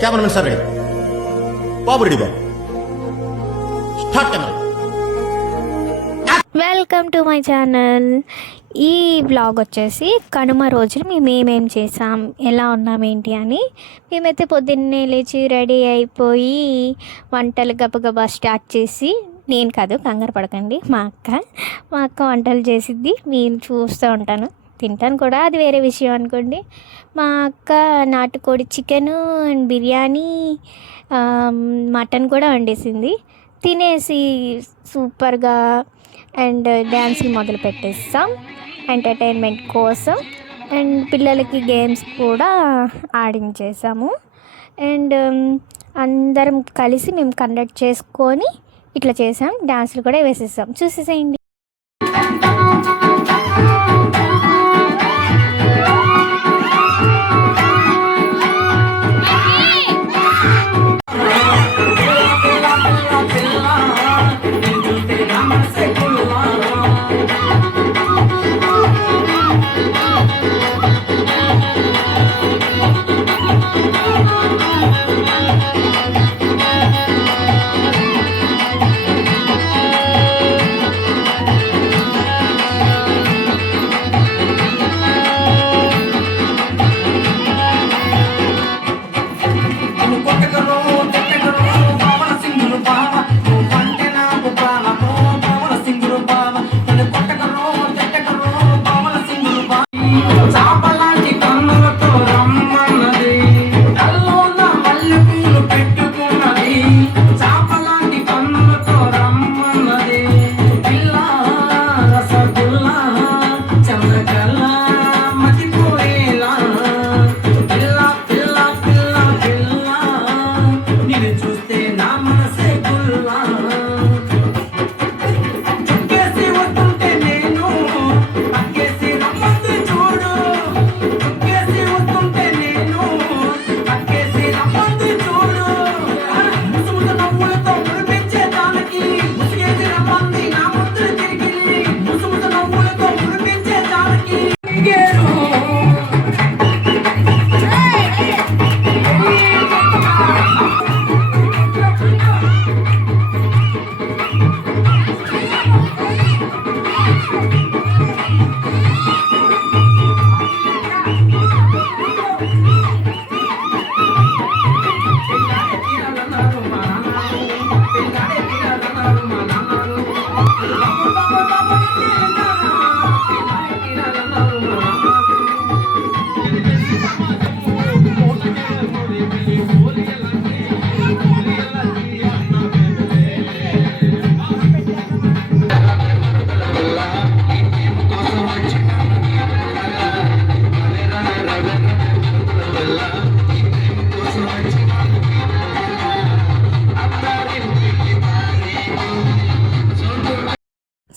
Cameramen sir ready, Babu ready, Babu start camera. Welcome to my channel. ఈ blog వచ్చేసి కనుమ రోజున మేము ఏమేం చేసాం, ఎలా ఉన్నాం ఏంటి అని. మేమైతే పొద్దున్నే లేచి రెడీ అయిపోయి వంటలు గబగబా స్టార్ట్ చేసి, నేను కాదు కంగారు పడకండి, మా అక్క వంటలు చేసిద్ది, నేను చూస్తూ ఉంటాను, తింటాను కూడా, అది వేరే విషయం అనుకోండి. మా అక్క నాటుకోడి చికెను అండ్ బిర్యానీ, మటన్ కూడా వండేసింది. తినేసి సూపర్గా అండ్ డ్యాన్సులు మొదలు పెట్టేస్తాం ఎంటర్టైన్మెంట్ కోసం. అండ్ పిల్లలకి గేమ్స్ కూడా ఆడించేసాము. అండ్ అందరం కలిసి మేము కండక్ట్ చేసుకొని ఇట్లా చేసాం. డ్యాన్సులు కూడా వేసేసాం, చూసేసేయండి.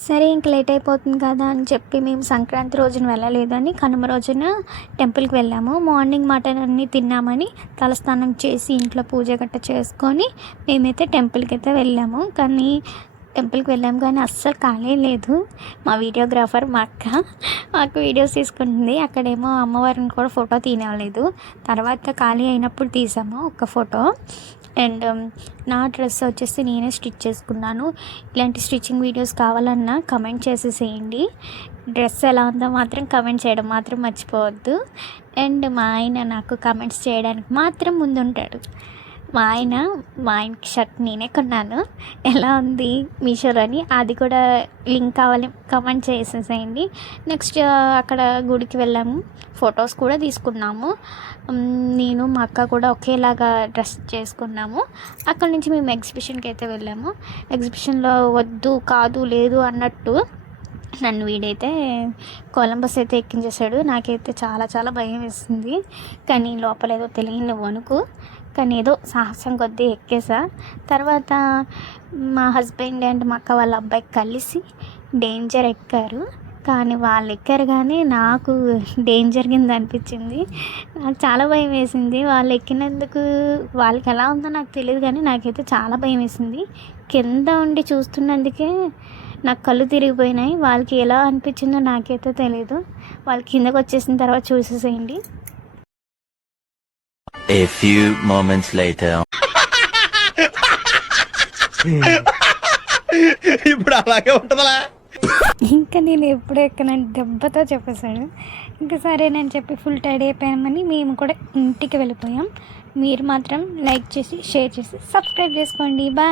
సరే ఇంక లేట్ అయిపోతుంది కదా అని చెప్పి మేము సంక్రాంతి రోజున వెళ్ళలేదని కనుమ రోజున టెంపుల్కి వెళ్ళాము. మార్నింగ్ మటన్ అన్నీ తిన్నామని తలస్నానం చేసి ఇంట్లో పూజ గట్ట చేసుకొని మేమైతే టెంపుల్కి అయితే వెళ్ళాము. కానీ టెంపుల్కి వెళ్ళాము కానీ అస్సలు ఖాళీ లేదు. మా వీడియోగ్రాఫర్ మా అక్క మాకు వీడియోస్ తీసుకుంటుంది. అక్కడేమో అమ్మవారిని కూడా ఫోటో తీయలేదు. తర్వాత ఖాళీ అయినప్పుడు తీసాము ఒక ఫోటో. అండ్ నా డ్రెస్ వచ్చేసి నేనే స్టిచ్ చేసుకున్నాను. ఇలాంటి స్టిచ్చింగ్ వీడియోస్ కావాలన్నా కమెంట్ చేసేసేయండి. డ్రెస్ ఎలా ఉందో మాత్రం కమెంట్ చేయడం మాత్రం మర్చిపోవద్దు. అండ్ మా ఆయన నాకు కమెంట్స్ చేయడానికి మాత్రం ముందుంటాడు. మా ఆయనకి షర్ట్ నేనే కొన్నాను, ఎలా ఉంది మీషోలోని, అది కూడా లింక్ కావాలి కమెంట్ చేసేసేయండి. నెక్స్ట్ అక్కడ గుడికి వెళ్ళాము, ఫొటోస్ కూడా తీసుకున్నాము. నేను మా అక్క కూడా ఒకేలాగా డ్రెస్ చేసుకున్నాము. అక్కడ నుంచి మేము ఎగ్జిబిషన్కి అయితే వెళ్ళాము. ఎగ్జిబిషన్లో వద్దు కాదు లేదు అన్నట్టు నన్ను వీడైతే కొలంబస్ అయితే ఎక్కించేశాడు. నాకైతే చాలా చాలా భయం వేస్తుంది, కానీ లోపల ఏదో తెలియని వణుకు, కానీ ఏదో సాహసం కొద్దీ ఎక్కేసా. తర్వాత మా హస్బెండ్ అండ్ మా అక్క వాళ్ళ అబ్బాయి కలిసి డేంజర్ ఎక్కారు. కానీ వాళ్ళు ఎక్కారు కానీ నాకు డేంజర్ కింద అనిపించింది. నాకు చాలా భయం వేసింది. వాళ్ళు ఎక్కినందుకు వాళ్ళకి ఎలా ఉందో నాకు తెలియదు, కానీ నాకైతే చాలా భయం వేసింది. కింద ఉండి చూస్తున్నందుకే నాకు కళ్ళు తిరిగిపోయినాయి. వాళ్ళకి ఎలా అనిపించిందో నాకైతే తెలియదు. వాళ్ళు కిందకు వచ్చేసిన తర్వాత చూసేసేయండి. A few moments later. ఇప్పుడు అలాగే ఉంటుందా? ఇంకా నేను ఎప్పుడు ఎక్కనని దెబ్బతో చెప్పేశాడు. ఇంకా సరేనని చెప్పి ఫుల్ టైడ్ అయిపోయామని మేము కూడా ఇంటికి వెళ్ళిపోయాం. మీరు మాత్రం లైక్ చేసి షేర్ చేసి సబ్స్క్రైబ్ చేసుకోండి. బాయ్.